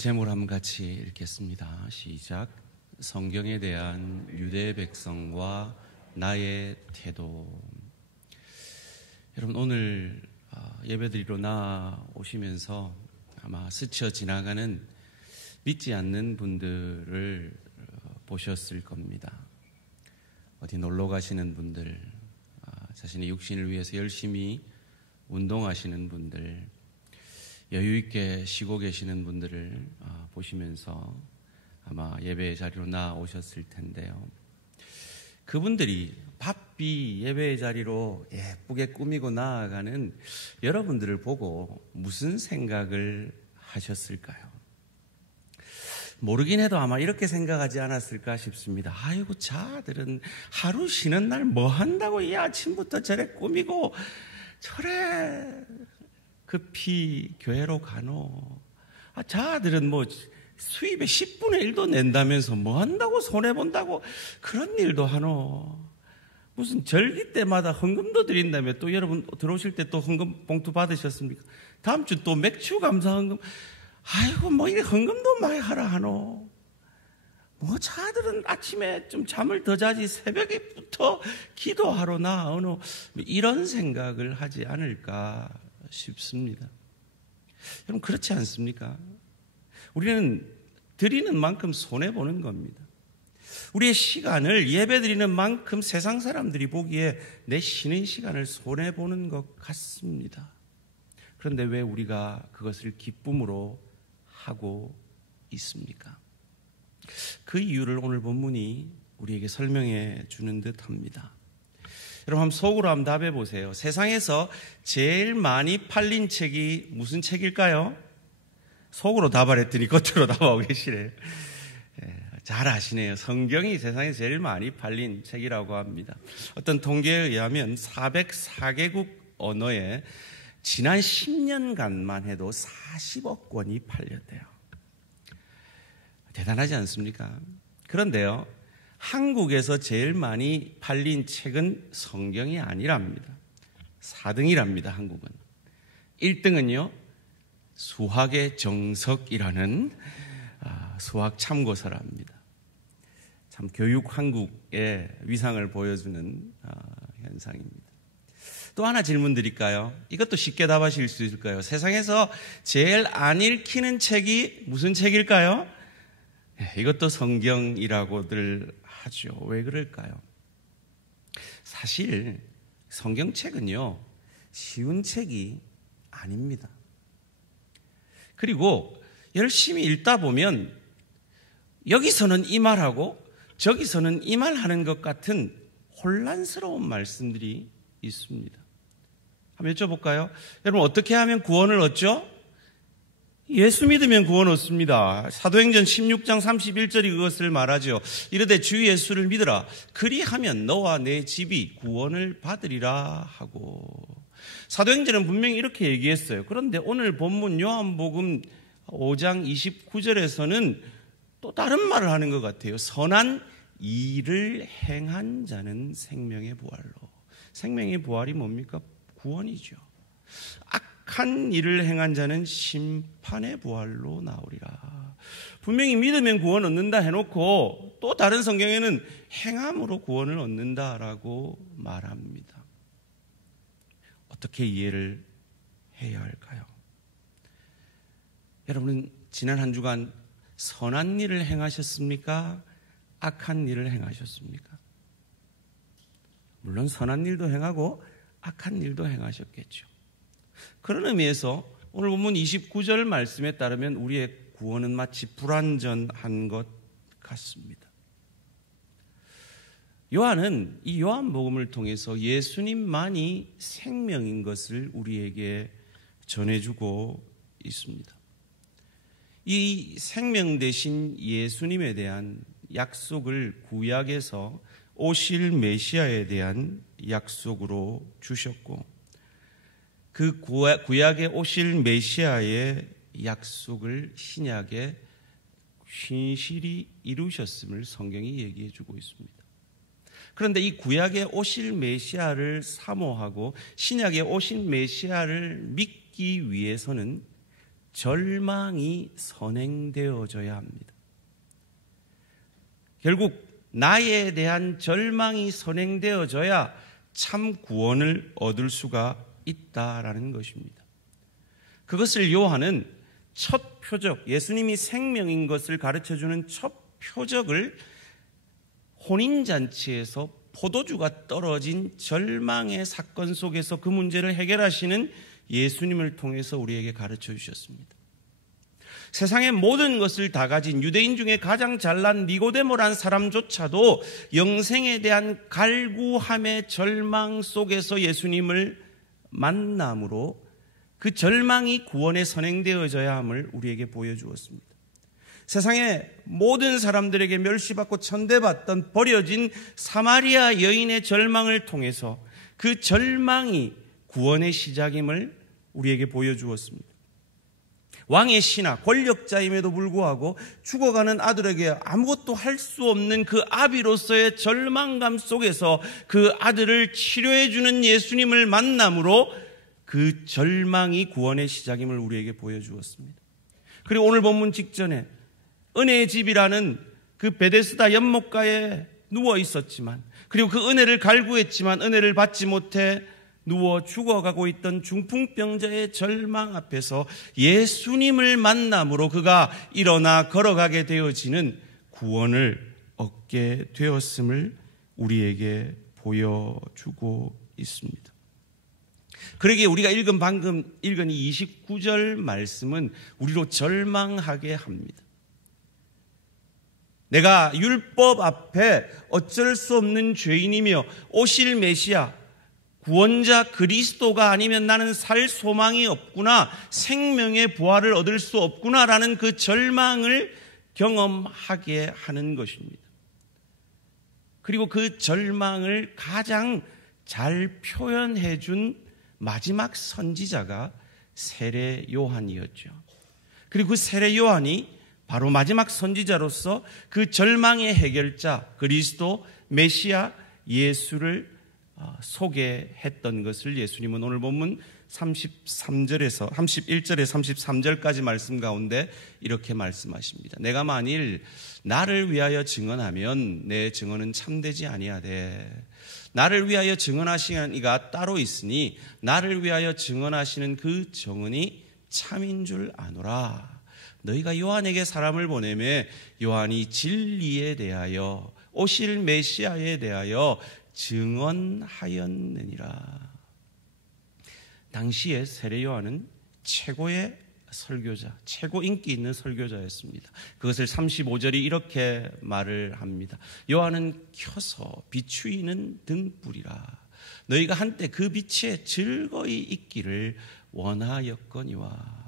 제목을 한번 같이 읽겠습니다. 시작. 성경에 대한 유대 백성과 나의 태도. 여러분, 오늘 예배드리러 나오시면서 아마 스쳐 지나가는 믿지 않는 분들을 보셨을 겁니다. 어디 놀러 가시는 분들, 자신의 육신을 위해서 열심히 운동하시는 분들, 여유 있게 쉬고 계시는 분들을 보시면서 아마 예배의 자리로 나오셨을 텐데요. 그분들이 바삐 예배의 자리로 예쁘게 꾸미고 나아가는 여러분들을 보고 무슨 생각을 하셨을까요? 모르긴 해도 아마 이렇게 생각하지 않았을까 싶습니다. 아이고, 자들은 하루 쉬는 날 뭐 한다고 이 아침부터 저래 꾸미고 저래 급히 교회로 가노. 자들은 뭐 수입의 10분의 1도 낸다면서 뭐 한다고 손해본다고 그런 일도 하노. 무슨 절기 때마다 헌금도 드린다며 또 여러분 들어오실 때 또 헌금 봉투 받으셨습니까? 다음 주 또 맥주 감사 헌금. 아이고, 뭐 이래 헌금도 많이 하라 하노. 뭐 자들은 아침에 좀 잠을 더 자지 새벽에부터 기도하러 나오노. 이런 생각을 하지 않을까 싶습니다. 여러분, 그렇지 않습니까? 우리는 드리는 만큼 손해보는 겁니다. 우리의 시간을 예배드리는 만큼 세상 사람들이 보기에 내 쉬는 시간을 손해보는 것 같습니다. 그런데 왜 우리가 그것을 기쁨으로 하고 있습니까? 그 이유를 오늘 본문이 우리에게 설명해 주는 듯 합니다. 여러분, 한번 속으로 한번 답해 보세요. 세상에서 제일 많이 팔린 책이 무슨 책일까요? 속으로 답을 했더니 겉으로 답하고 계시네요. 잘 아시네요. 성경이 세상에 제일 많이 팔린 책이라고 합니다. 어떤 통계에 의하면 404개국 언어에 지난 10년간만 해도 40억 권이 팔렸대요. 대단하지 않습니까? 그런데요, 한국에서 제일 많이 팔린 책은 성경이 아니랍니다. 4등이랍니다, 한국은. 1등은요, 수학의 정석이라는 수학 참고서랍니다. 참 교육 한국의 위상을 보여주는 현상입니다. 또 하나 질문 드릴까요? 이것도 쉽게 답하실 수 있을까요? 세상에서 제일 안 읽히는 책이 무슨 책일까요? 이것도 성경이라고들 하죠. 왜 그럴까요? 사실 성경책은요, 쉬운 책이 아닙니다. 그리고 열심히 읽다 보면 여기서는 이 말하고 저기서는 이 말하는 것 같은 혼란스러운 말씀들이 있습니다. 한번 여쭤볼까요? 여러분, 어떻게 하면 구원을 얻죠? 예수 믿으면 구원 얻습니다. 사도행전 16장 31절이 그것을 말하죠. 이르되 주 예수를 믿으라. 그리하면 너와 내 집이 구원을 받으리라 하고. 사도행전은 분명히 이렇게 얘기했어요. 그런데 오늘 본문 요한복음 5장 29절에서는 또 다른 말을 하는 것 같아요. 선한 일을 행한 자는 생명의 부활로. 생명의 부활이 뭡니까? 구원이죠. 악한 일을 행한 자는 심판의 부활로 나오리라. 분명히 믿으면 구원 얻는다 해놓고 또 다른 성경에는 행함으로 구원을 얻는다라고 말합니다. 어떻게 이해를 해야 할까요? 여러분은 지난 한 주간 선한 일을 행하셨습니까? 악한 일을 행하셨습니까? 물론 선한 일도 행하고 악한 일도 행하셨겠죠. 그런 의미에서 오늘 본문 29절 말씀에 따르면 우리의 구원은 마치 불완전한 것 같습니다. 요한은 이 요한복음을 통해서 예수님만이 생명인 것을 우리에게 전해주고 있습니다. 이 생명 되신 예수님에 대한 약속을 구약에서 오실 메시아에 대한 약속으로 주셨고, 그 구약에 오실 메시아의 약속을 신약에 신실히 이루셨음을 성경이 얘기해 주고 있습니다. 그런데 이 구약에 오실 메시아를 사모하고 신약에 오신 메시아를 믿기 위해서는 절망이 선행되어져야 합니다. 결국 나에 대한 절망이 선행되어져야 참 구원을 얻을 수가 있다라는 것입니다. 그것을 요한은 첫 표적, 예수님이 생명인 것을 가르쳐주는 첫 표적을 혼인잔치에서 포도주가 떨어진 절망의 사건 속에서 그 문제를 해결하시는 예수님을 통해서 우리에게 가르쳐 주셨습니다. 세상의 모든 것을 다 가진 유대인 중에 가장 잘난 니고데모란 사람조차도 영생에 대한 갈구함의 절망 속에서 예수님을 만남으로 그 절망이 구원에 선행되어져야 함을 우리에게 보여주었습니다. 세상의 모든 사람들에게 멸시받고 천대받던 버려진 사마리아 여인의 절망을 통해서 그 절망이 구원의 시작임을 우리에게 보여주었습니다. 왕의 신하, 권력자임에도 불구하고 죽어가는 아들에게 아무것도 할 수 없는 그 아비로서의 절망감 속에서 그 아들을 치료해주는 예수님을 만남으로 그 절망이 구원의 시작임을 우리에게 보여주었습니다. 그리고 오늘 본문 직전에 은혜의 집이라는 그 베데스다 연못가에 누워 있었지만, 그리고 그 은혜를 갈구했지만 은혜를 받지 못해 누워 죽어가고 있던 중풍병자의 절망 앞에서 예수님을 만남으로 그가 일어나 걸어가게 되어지는 구원을 얻게 되었음을 우리에게 보여주고 있습니다. 그러기에 우리가 방금 읽은 이 29절 말씀은 우리로 절망하게 합니다. 내가 율법 앞에 어쩔 수 없는 죄인이며 오실 메시아, 구원자 그리스도가 아니면 나는 살 소망이 없구나, 생명의 부활을 얻을 수 없구나라는 그 절망을 경험하게 하는 것입니다. 그리고 그 절망을 가장 잘 표현해 준 마지막 선지자가 세례 요한이었죠. 그리고 그 세례 요한이 바로 마지막 선지자로서 그 절망의 해결자 그리스도 메시아 예수를 소개했던 것을 예수님은 오늘 본문 31절에서 33절까지 말씀 가운데 이렇게 말씀하십니다. 내가 만일 나를 위하여 증언하면 내 증언은 참되지 아니하되 나를 위하여 증언하시는 이가 따로 있으니 나를 위하여 증언하시는 그 증언이 참인 줄 아노라. 너희가 요한에게 사람을 보내매 요한이 진리에 대하여 오실 메시아에 대하여 증언하였느니라. 당시에 세례 요한은 최고의 설교자, 최고 인기 있는 설교자였습니다. 그것을 35절이 이렇게 말을 합니다. 요한은 켜서 비추이는 등불이라. 너희가 한때 그 빛에 즐거이 있기를 원하였거니와.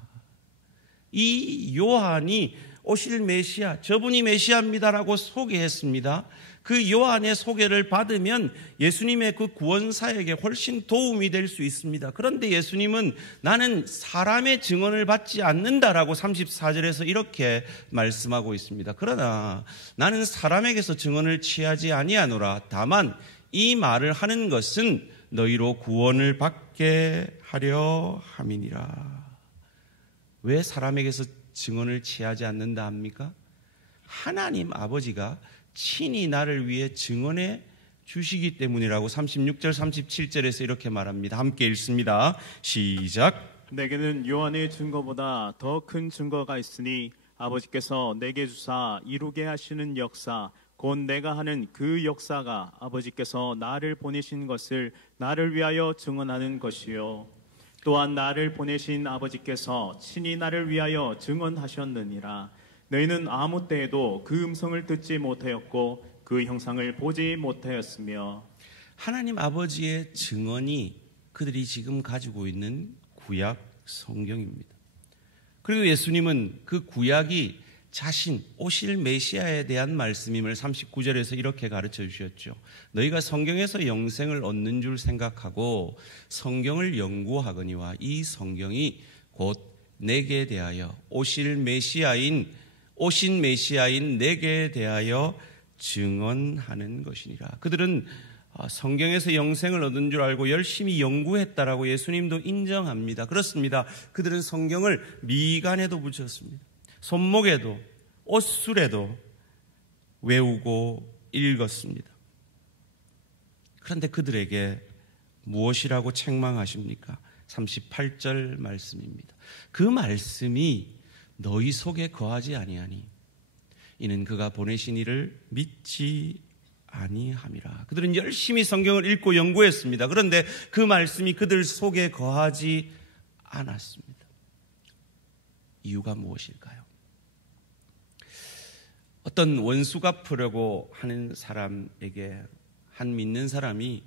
이 요한이 오실 메시아, 저분이 메시아입니다라고 소개했습니다. 그 요한의 소개를 받으면 예수님의 그 구원사에게 훨씬 도움이 될 수 있습니다. 그런데 예수님은 나는 사람의 증언을 받지 않는다라고 34절에서 이렇게 말씀하고 있습니다. 그러나 나는 사람에게서 증언을 취하지 아니하노라. 다만 이 말을 하는 것은 너희로 구원을 받게 하려 함이니라. 왜 사람에게서 증언을 취하지 않는다 합니까? 하나님 아버지가 친히 나를 위해 증언해 주시기 때문이라고 36절 37절에서 이렇게 말합니다. 함께 읽습니다. 시작. 내게는 요한의 증거보다 더 큰 증거가 있으니 아버지께서 내게 주사 이루게 하시는 역사 곧 내가 하는 그 역사가 아버지께서 나를 보내신 것을 나를 위하여 증언하는 것이요 또한 나를 보내신 아버지께서 친히 나를 위하여 증언하셨느니라. 너희는 아무 때에도 그 음성을 듣지 못하였고 그 형상을 보지 못하였으며. 하나님 아버지의 증언이 그들이 지금 가지고 있는 구약 성경입니다. 그리고 예수님은 그 구약이 자신 오실 메시아에 대한 말씀임을 39절에서 이렇게 가르쳐 주셨죠. 너희가 성경에서 영생을 얻는 줄 생각하고 성경을 연구하거니와 이 성경이 곧 내게 대하여 오신 메시아인 내게 대하여 증언하는 것이니라. 그들은 성경에서 영생을 얻은 줄 알고 열심히 연구했다라고 예수님도 인정합니다. 그렇습니다. 그들은 성경을 미간에도 붙였습니다. 손목에도 옷술에도 외우고 읽었습니다. 그런데 그들에게 무엇이라고 책망하십니까? 38절 말씀입니다. 그 말씀이 너희 속에 거하지 아니하니 이는 그가 보내신 이를 믿지 아니함이라. 그들은 열심히 성경을 읽고 연구했습니다. 그런데 그 말씀이 그들 속에 거하지 않았습니다. 이유가 무엇일까요? 어떤 원수 갚으려고 하는 사람에게 한 믿는 사람이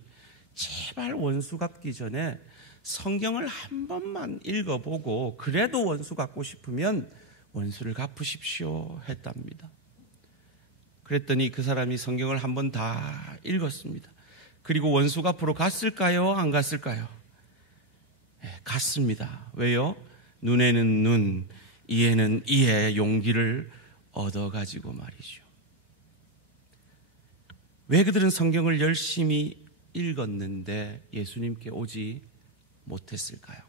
제발 원수 갚기 전에 성경을 한 번만 읽어보고 그래도 원수 갚고 싶으면 원수를 갚으십시오 했답니다. 그랬더니 그 사람이 성경을 한 번 다 읽었습니다. 그리고 원수 갚으러 갔을까요? 안 갔을까요? 네, 갔습니다. 왜요? 눈에는 눈, 이에는 이의 용기를 얻어가지고 말이죠. 왜 그들은 성경을 열심히 읽었는데 예수님께 오지 못했을까요?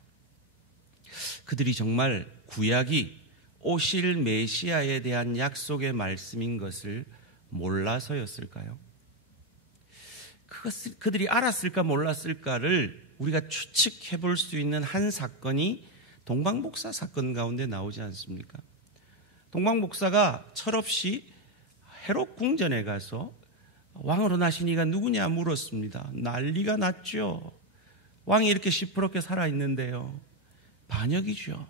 그들이 정말 구약이 오실 메시아에 대한 약속의 말씀인 것을 몰라서였을까요? 그들이 알았을까 몰랐을까를 우리가 추측해 볼 수 있는 한 사건이 동방복사 사건 가운데 나오지 않습니까? 동방복사가 철없이 헤롯 궁전에 가서 왕으로 나신 이가 누구냐 물었습니다. 난리가 났죠. 왕이 이렇게 시퍼렇게 살아있는데요. 반역이죠.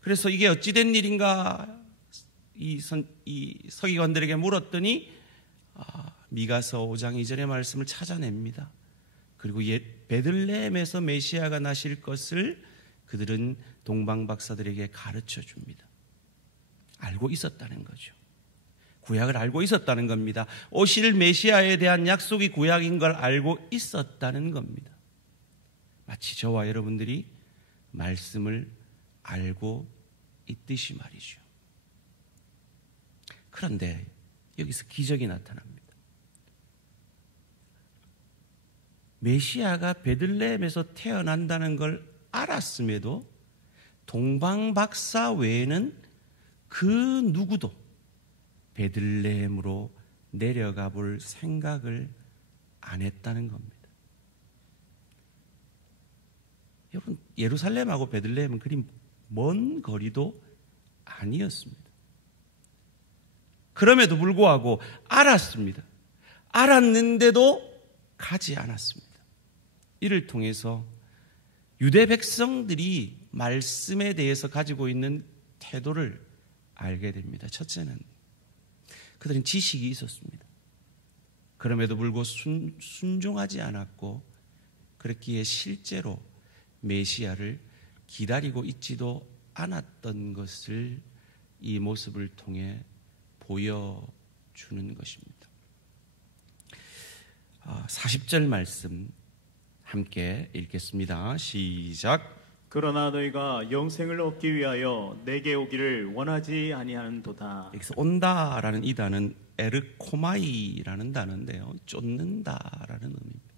그래서 이게 어찌된 일인가 이 서기관들에게 물었더니 미가서 5장 2절의 말씀을 찾아냅니다. 그리고 베들레헴에서 메시아가 나실 것을 그들은 동방박사들에게 가르쳐 줍니다. 알고 있었다는 거죠. 구약을 알고 있었다는 겁니다. 오실 메시아에 대한 약속이 구약인 걸 알고 있었다는 겁니다. 마치 저와 여러분들이 말씀을 알고 있듯이 말이죠. 그런데 여기서 기적이 나타납니다. 메시아가 베들레헴에서 태어난다는 걸 알았음에도 동방박사 외에는 그 누구도 베들레헴으로 내려가 볼 생각을 안 했다는 겁니다. 여러분, 예루살렘하고 베들레헴은 그리 먼 거리도 아니었습니다. 그럼에도 불구하고 알았습니다. 알았는데도 가지 않았습니다. 이를 통해서 유대 백성들이 말씀에 대해서 가지고 있는 태도를 알게 됩니다. 첫째는 그들은 지식이 있었습니다. 그럼에도 불구하고 순종하지 않았고 그랬기에 실제로 메시아를 기다리고 있지도 않았던 것을 이 모습을 통해 보여주는 것입니다. 40절 말씀 함께 읽겠습니다. 시작. 그러나 너희가 영생을 얻기 위하여 내게 오기를 원하지 아니하는도다. 여기서 온다라는 이 단어는 에르코마이라는 단어인데요, 쫓는다라는 의미입니다.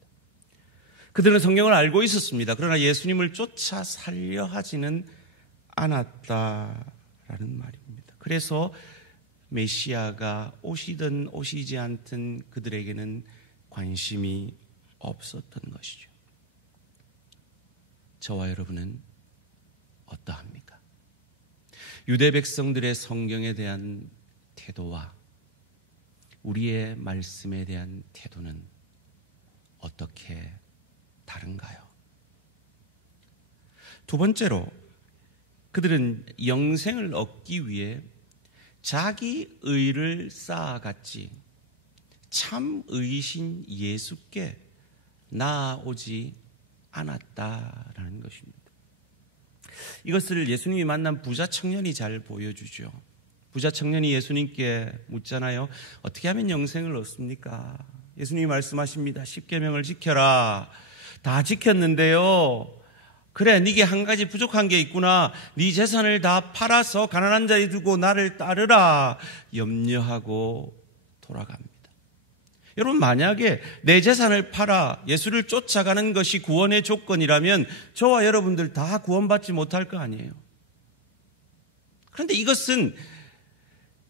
그들은 성경을 알고 있었습니다. 그러나 예수님을 쫓아 살려 하지는 않았다라는 말입니다. 그래서 메시아가 오시든 오시지 않든 그들에게는 관심이 없었던 것이죠. 저와 여러분은 어떠합니까? 유대 백성들의 성경에 대한 태도와 우리의 말씀에 대한 태도는 어떻게 다른가요? 두 번째로 그들은 영생을 얻기 위해 자기 의를 쌓아갔지 참 의이신 예수께 나아오지 않았다라는 것입니다. 이것을 예수님이 만난 부자 청년이 잘 보여주죠. 부자 청년이 예수님께 묻잖아요. 어떻게 하면 영생을 얻습니까? 예수님이 말씀하십니다. 10계명을 지켜라. 다 지켰는데요. 그래, 네게 한 가지 부족한 게 있구나. 네 재산을 다 팔아서 가난한 자에 두고 나를 따르라. 염려하고 돌아갑니다. 여러분, 만약에 내 재산을 팔아 예수를 쫓아가는 것이 구원의 조건이라면 저와 여러분들 다 구원받지 못할 거 아니에요. 그런데 이것은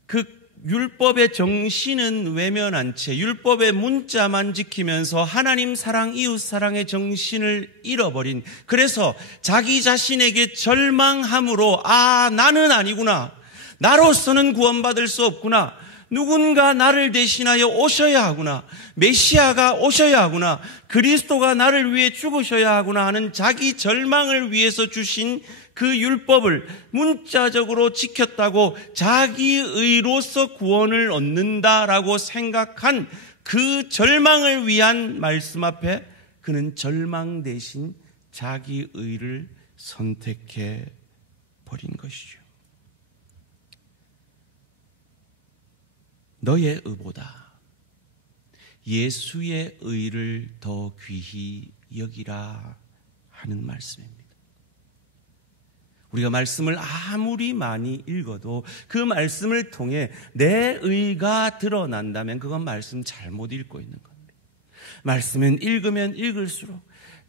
그 율법의 정신은 외면한 채 율법의 문자만 지키면서 하나님 사랑, 이웃 사랑의 정신을 잃어버린, 그래서 자기 자신에게 절망함으로 나는 아니구나, 나로서는 구원받을 수 없구나, 누군가 나를 대신하여 오셔야 하구나, 메시아가 오셔야 하구나, 그리스도가 나를 위해 죽으셔야 하구나 하는 자기 절망을 위해서 주신 그 율법을 문자적으로 지켰다고 자기 의로서 구원을 얻는다라고 생각한 그 절망을 위한 말씀 앞에 그는 절망 대신 자기 의를 선택해 버린 것이죠. 너의 의보다 예수의 의를 더 귀히 여기라 하는 말씀입니다. 우리가 말씀을 아무리 많이 읽어도 그 말씀을 통해 내 의가 드러난다면 그건 말씀 잘못 읽고 있는 겁니다. 말씀은 읽으면 읽을수록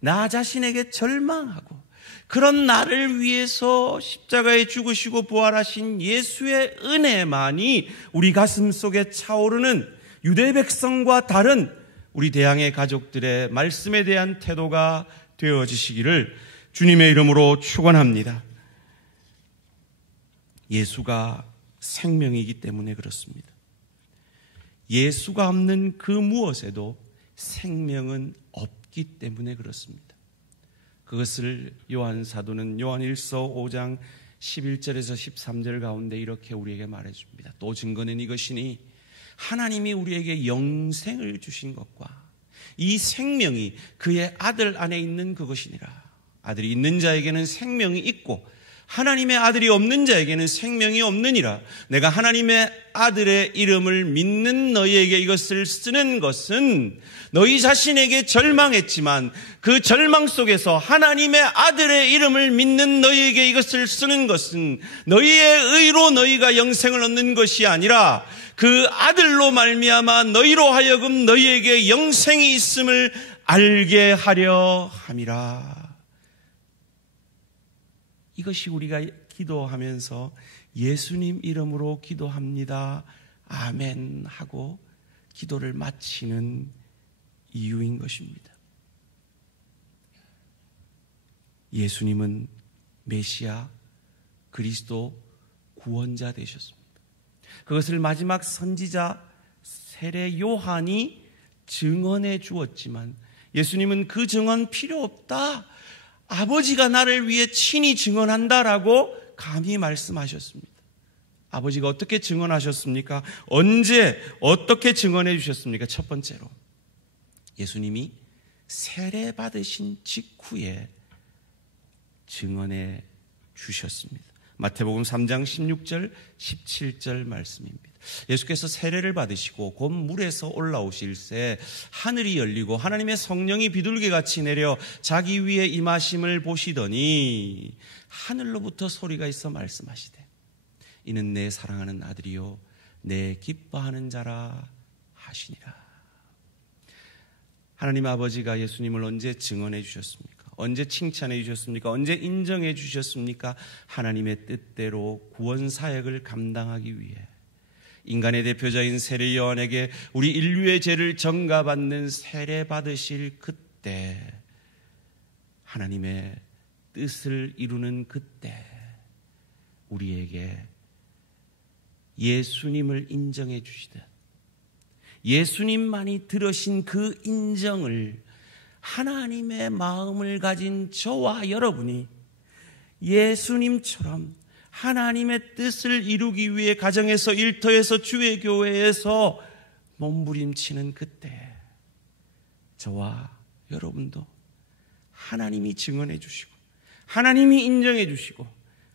나 자신에게 절망하고, 그런 나를 위해서 십자가에 죽으시고 부활하신 예수의 은혜만이 우리 가슴 속에 차오르는 유대 백성과 다른 우리 대항해 가족들의 말씀에 대한 태도가 되어지시기를 주님의 이름으로 축원합니다. 예수가 생명이기 때문에 그렇습니다. 예수가 없는 그 무엇에도 생명은 없기 때문에 그렇습니다. 그것을 요한 사도는 요한일서 5장 11절에서 13절 가운데 이렇게 우리에게 말해줍니다. 또 증거는 이것이니 하나님이 우리에게 영생을 주신 것과 이 생명이 그의 아들 안에 있는 그것이니라. 아들이 있는 자에게는 생명이 있고 하나님의 아들이 없는 자에게는 생명이 없느니라. 내가 하나님의 아들의 이름을 믿는 너희에게 이것을 쓰는 것은 너희 자신에게 절망했지만 그 절망 속에서 하나님의 아들의 이름을 믿는 너희에게 이것을 쓰는 것은 너희의 의로 너희가 영생을 얻는 것이 아니라 그 아들로 말미암아 너희로 하여금 너희에게 영생이 있음을 알게 하려 함이라. 이것이 우리가 기도하면서 예수님 이름으로 기도합니다, 아멘 하고 기도를 마치는 이유인 것입니다. 예수님은 메시아, 그리스도, 구원자 되셨습니다. 그것을 마지막 선지자 세례 요한이 증언해 주었지만 예수님은 그 증언 필요 없다, 아버지가 나를 위해 친히 증언한다라고 감히 말씀하셨습니다. 아버지가 어떻게 증언하셨습니까? 언제 어떻게 증언해 주셨습니까? 첫 번째로 예수님이 세례 받으신 직후에 증언해 주셨습니다. 마태복음 3장 16절 17절 말씀입니다. 예수께서 세례를 받으시고 곧 물에서 올라오실새 하늘이 열리고 하나님의 성령이 비둘기같이 내려 자기 위에 임하심을 보시더니 하늘로부터 소리가 있어 말씀하시되 이는 내 사랑하는 아들이요 내 기뻐하는 자라 하시니라. 하나님 아버지가 예수님을 언제 증언해 주셨습니까? 언제 칭찬해 주셨습니까? 언제 인정해 주셨습니까? 하나님의 뜻대로 구원 사역을 감당하기 위해 인간의 대표자인 세례 요한에게 우리 인류의 죄를 전가받는 세례 받으실 그때, 하나님의 뜻을 이루는 그때 우리에게 예수님을 인정해 주시듯 예수님만이 들으신 그 인정을 하나님의 마음을 가진 저와 여러분이 예수님처럼 하나님의 뜻을 이루기 위해 가정에서, 일터에서, 주의 교회에서 몸부림치는 그때 저와 여러분도 하나님이 증언해 주시고 하나님이 인정해 주시고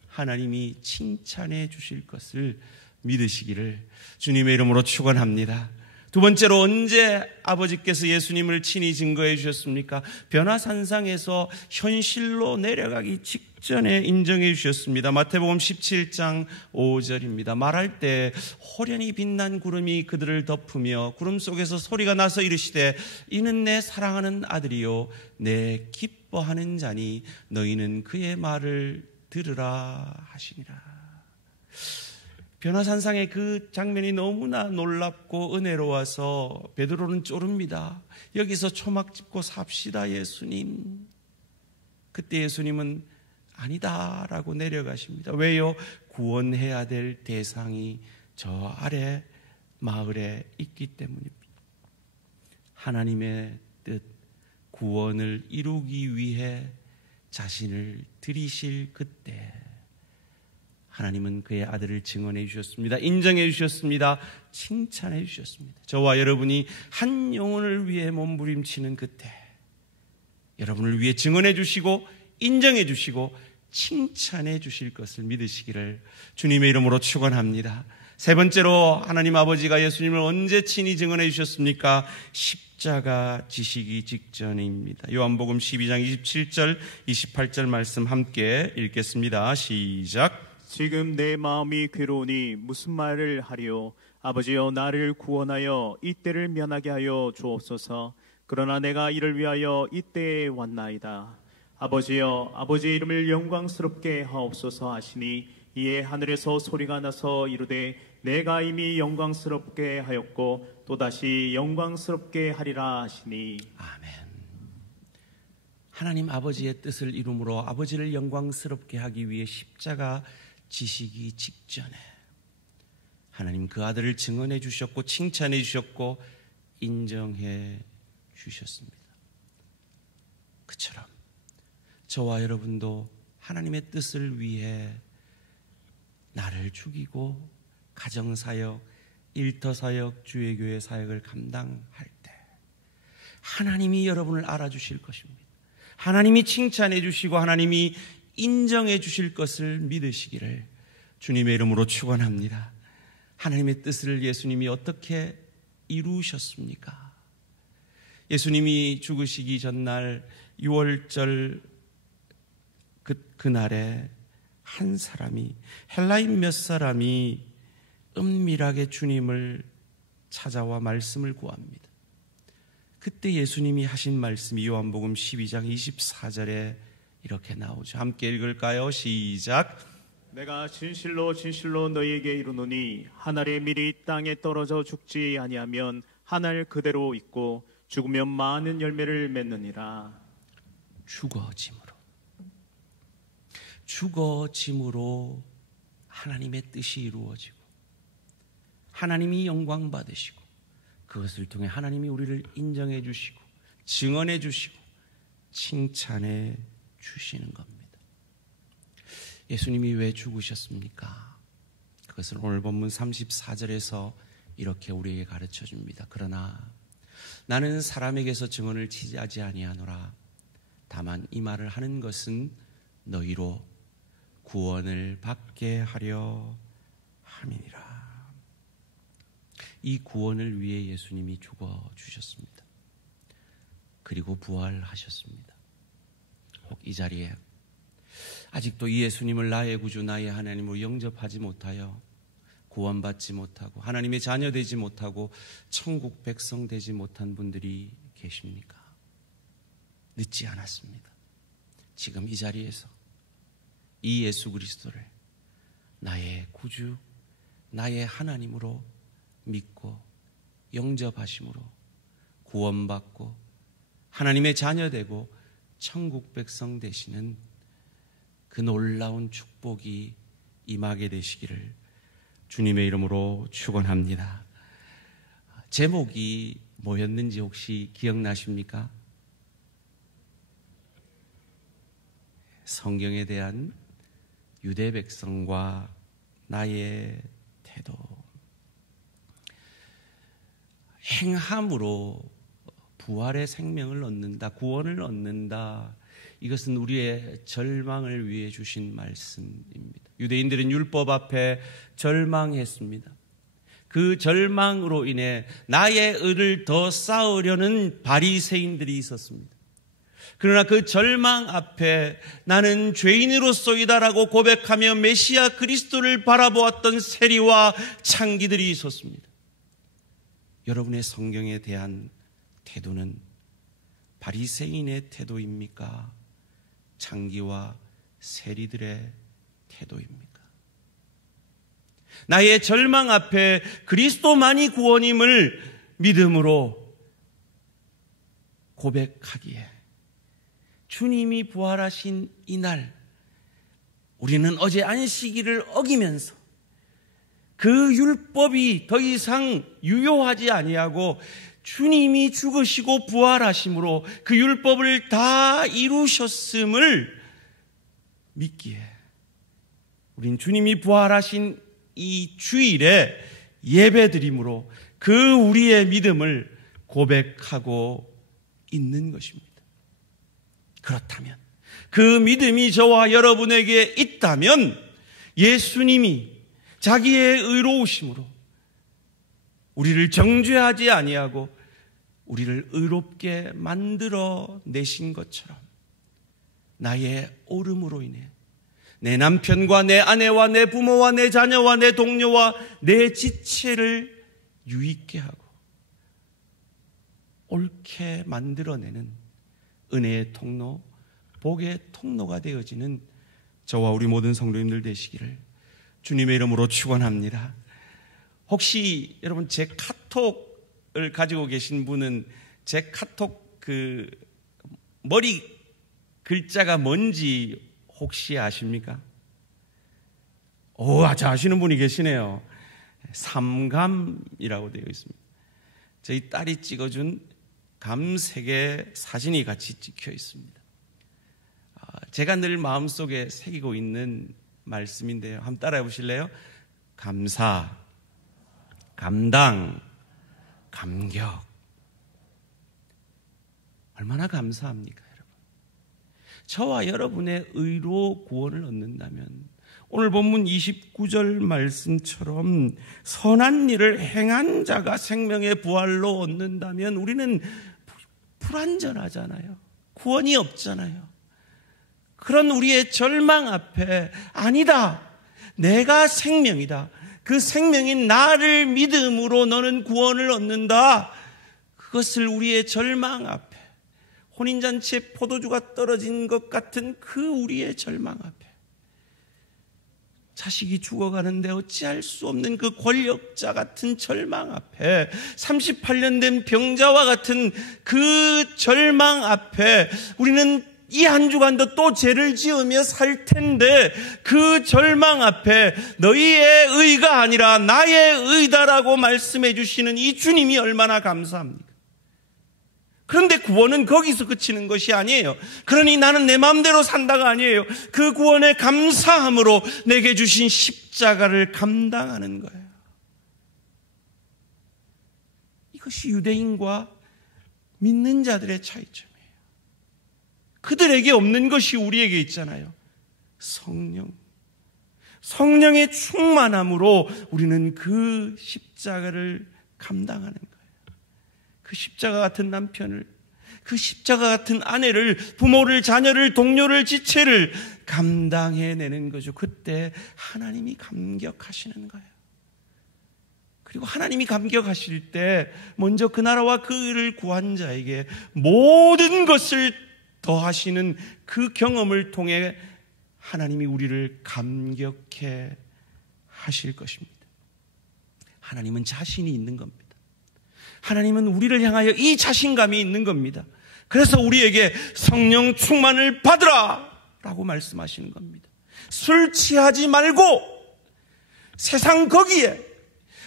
하나님이 칭찬해 주실 것을 믿으시기를 주님의 이름으로 축원합니다. 두 번째로, 언제 아버지께서 예수님을 친히 증거해 주셨습니까? 변화산상에서 현실로 내려가기 직전 직전에 인정해 주셨습니다. 마태복음 17장 5절입니다. 말할 때 호련히 빛난 구름이 그들을 덮으며 구름 속에서 소리가 나서 이르시되 이는 내 사랑하는 아들이요 내 기뻐하는 자니 너희는 그의 말을 들으라 하시니라. 변화산상의 그 장면이 너무나 놀랍고 은혜로워서 베드로는 쪼릅니다. 여기서 초막 짚고 삽시다 예수님. 그때 예수님은 아니다라고 내려가십니다. 왜요? 구원해야 될 대상이 저 아래 마을에 있기 때문입니다. 하나님의 뜻, 구원을 이루기 위해 자신을 드리실 그때 하나님은 그의 아들을 증언해 주셨습니다. 인정해 주셨습니다. 칭찬해 주셨습니다. 저와 여러분이 한 영혼을 위해 몸부림치는 그때 여러분을 위해 증언해 주시고 인정해 주시고 칭찬해 주실 것을 믿으시기를 주님의 이름으로 축원합니다. 세 번째로 하나님 아버지가 예수님을 언제 친히 증언해 주셨습니까? 십자가 지시기 직전입니다. 요한복음 12장 27절 28절 말씀 함께 읽겠습니다. 시작. 지금 내 마음이 괴로우니 무슨 말을 하리요? 아버지여 나를 구원하여 이때를 면하게 하여 주옵소서. 그러나 내가 이를 위하여 이때에 왔나이다. 아버지여 아버지의 이름을 영광스럽게 하옵소서 하시니 이에 하늘에서 소리가 나서 이르되 내가 이미 영광스럽게 하였고 또다시 영광스럽게 하리라 하시니. 아멘. 하나님 아버지의 뜻을 이루므로 아버지를 영광스럽게 하기 위해 십자가 지시기 직전에 하나님 그 아들을 증언해 주셨고 칭찬해 주셨고 인정해 주셨습니다. 그처럼 저와 여러분도 하나님의 뜻을 위해 나를 죽이고 가정사역, 일터사역, 주의교회 사역을 감당할 때 하나님이 여러분을 알아주실 것입니다. 하나님이 칭찬해 주시고 하나님이 인정해 주실 것을 믿으시기를 주님의 이름으로 축원합니다. 하나님의 뜻을 예수님이 어떻게 이루셨습니까? 예수님이 죽으시기 전날 6월절 그날에 한 사람이, 헬라인 몇 사람이 은밀하게 주님을 찾아와 말씀을 구합니다. 그때 예수님이 하신 말씀이 요한복음 12장 24절에 이렇게 나오죠. 함께 읽을까요? 시작. 내가 진실로 진실로 너희에게 이르노니 한 알의 밀이 땅에 떨어져 죽지 아니하면 한 알 그대로 있고 죽으면 많은 열매를 맺느니라. 죽어짐으로 하나님의 뜻이 이루어지고 하나님이 영광 받으시고 그것을 통해 하나님이 우리를 인정해 주시고 증언해 주시고 칭찬해 주시는 겁니다. 예수님이 왜 죽으셨습니까? 그것을 오늘 본문 34절에서 이렇게 우리에게 가르쳐 줍니다. 그러나 나는 사람에게서 증언을 취하지 아니하노라. 다만 이 말을 하는 것은 너희로 구원을 받게 하려 함이니라. 이 구원을 위해 예수님이 죽어주셨습니다. 그리고 부활하셨습니다. 혹 이 자리에 아직도 이 예수님을 나의 구주 나의 하나님으로 영접하지 못하여 구원받지 못하고 하나님의 자녀 되지 못하고 천국 백성 되지 못한 분들이 계십니까? 늦지 않았습니다. 지금 이 자리에서 이 예수 그리스도를 나의 구주 나의 하나님으로 믿고 영접하심으로 구원받고 하나님의 자녀 되고 천국 백성 되시는 그 놀라운 축복이 임하게 되시기를 주님의 이름으로 축원합니다. 제목이 뭐였는지 혹시 기억나십니까? 성경에 대한 유대 백성과 나의 태도. 행함으로 부활의 생명을 얻는다, 구원을 얻는다. 이것은 우리의 절망을 위해 주신 말씀입니다. 유대인들은 율법 앞에 절망했습니다. 그 절망으로 인해 나의 의를 더 쌓으려는 바리새인들이 있었습니다. 그러나 그 절망 앞에 나는 죄인으로서이다라고 고백하며 메시아 그리스도를 바라보았던 세리와 창기들이 있었습니다. 여러분의 성경에 대한 태도는 바리새인의 태도입니까? 창기와 세리들의 태도입니까? 나의 절망 앞에 그리스도만이 구원임을 믿음으로 고백하기에 주님이 부활하신 이날 우리는 어제 안식일을 어기면서 그 율법이 더 이상 유효하지 아니하고 주님이 죽으시고 부활하심으로 그 율법을 다 이루셨음을 믿기에 우린 주님이 부활하신 이 주일에 예배드림으로 그 우리의 믿음을 고백하고 있는 것입니다. 그렇다면 그 믿음이 저와 여러분에게 있다면 예수님이 자기의 의로우심으로 우리를 정죄하지 아니하고 우리를 의롭게 만들어 내신 것처럼 나의 옳음으로 인해 내 남편과 내 아내와 내 부모와 내 자녀와 내 동료와 내 지체를 유익게 하고 옳게 만들어내는 은혜의 통로, 복의 통로가 되어지는 저와 우리 모든 성도님들 되시기를 주님의 이름으로 축원합니다. 혹시 여러분 제 카톡을 가지고 계신 분은 제 카톡 그 머리 글자가 뭔지 혹시 아십니까? 아주 아시는 분이 계시네요. 삼감이라고 되어 있습니다. 저희 딸이 찍어준 감 3개 사진이 같이 찍혀 있습니다. 제가 늘 마음속에 새기고 있는 말씀인데요. 한번 따라해 보실래요? 감사, 감당, 감격. 얼마나 감사합니까, 여러분? 저와 여러분의 의로 구원을 얻는다면 오늘 본문 29절 말씀처럼 선한 일을 행한 자가 생명의 부활로 얻는다면 우리는 불완전하잖아요. 구원이 없잖아요. 그런 우리의 절망 앞에 아니다. 내가 생명이다. 그 생명인 나를 믿음으로 너는 구원을 얻는다. 그것을 우리의 절망 앞에 혼인잔치에 포도주가 떨어진 것 같은 그 우리의 절망 앞에 자식이 죽어가는데 어찌할 수 없는 그 권력자 같은 절망 앞에 38년 된 병자와 같은 그 절망 앞에 우리는 이 한 주간도 또 죄를 지으며 살 텐데 그 절망 앞에 너희의 의가 아니라 나의 의다라고 말씀해 주시는 이 주님이 얼마나 감사합니까? 그런데 구원은 거기서 그치는 것이 아니에요. 그러니 나는 내 마음대로 산다가 아니에요. 그 구원의 감사함으로 내게 주신 십자가를 감당하는 거예요. 이것이 유대인과 믿는 자들의 차이점이에요. 그들에게 없는 것이 우리에게 있잖아요. 성령의 충만함으로 우리는 그 십자가를 감당하는 거예요. 그 십자가 같은 남편을, 그 십자가 같은 아내를, 부모를, 자녀를, 동료를, 지체를 감당해내는 거죠. 그때 하나님이 감격하시는 거예요. 그리고 하나님이 감격하실 때 먼저 그 나라와 그 의를 구한 자에게 모든 것을 더하시는 그 경험을 통해 하나님이 우리를 감격해 하실 것입니다. 하나님은 자신이 있는 겁니다. 하나님은 우리를 향하여 이 자신감이 있는 겁니다. 그래서 우리에게 성령 충만을 받으라 라고 말씀하시는 겁니다. 술 취하지 말고 세상 거기에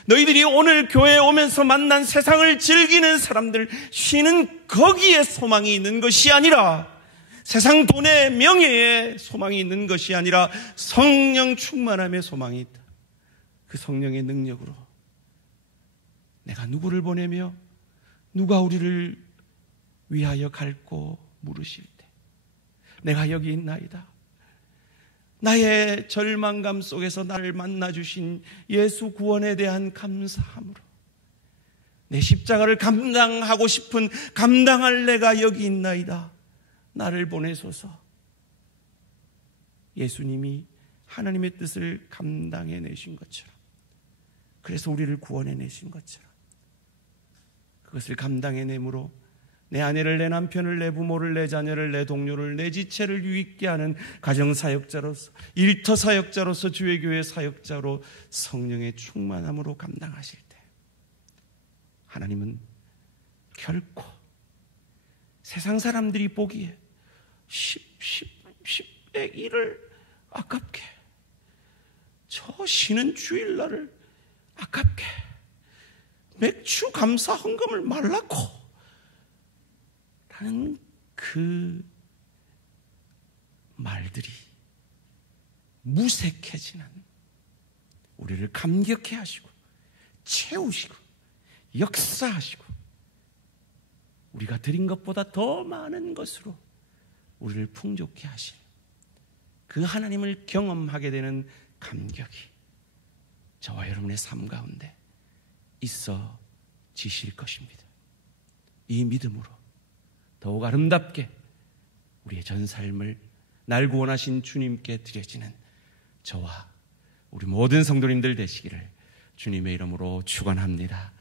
너희들이 오늘 교회에 오면서 만난 세상을 즐기는 사람들 쉬는 거기에 소망이 있는 것이 아니라 세상 돈의 명예에 소망이 있는 것이 아니라 성령 충만함에 소망이 있다. 그 성령의 능력으로 내가 누구를 보내며 누가 우리를 위하여 갈고 물으실 때 내가 여기 있나이다. 나의 절망감 속에서 나를 만나주신 예수 구원에 대한 감사함으로 내 십자가를 감당하고 싶은 감당할 내가 여기 있나이다 나를 보내소서. 예수님이 하나님의 뜻을 감당해내신 것처럼, 그래서 우리를 구원해내신 것처럼 그것을 감당해내므로 내 아내를, 내 남편을, 내 부모를, 내 자녀를, 내 동료를, 내 지체를 유익게 하는 가정사역자로서, 일터사역자로서, 주의 교회 사역자로 성령의 충만함으로 감당하실 때 하나님은 결코 세상 사람들이 보기에 10의 1을 아깝게, 저 쉬는 주일날을 아깝게, 맥주 감사 헌금을 말라고 라는 그 말들이 무색해지는, 우리를 감격해 하시고 채우시고 역사하시고 우리가 드린 것보다 더 많은 것으로 우리를 풍족해 하실 그 하나님을 경험하게 되는 감격이 저와 여러분의 삶 가운데 있어지실 것입니다. 이 믿음으로 더욱 아름답게 우리의 전 삶을 날 구원하신 주님께 드려지는 저와 우리 모든 성도님들 되시기를 주님의 이름으로 축원합니다.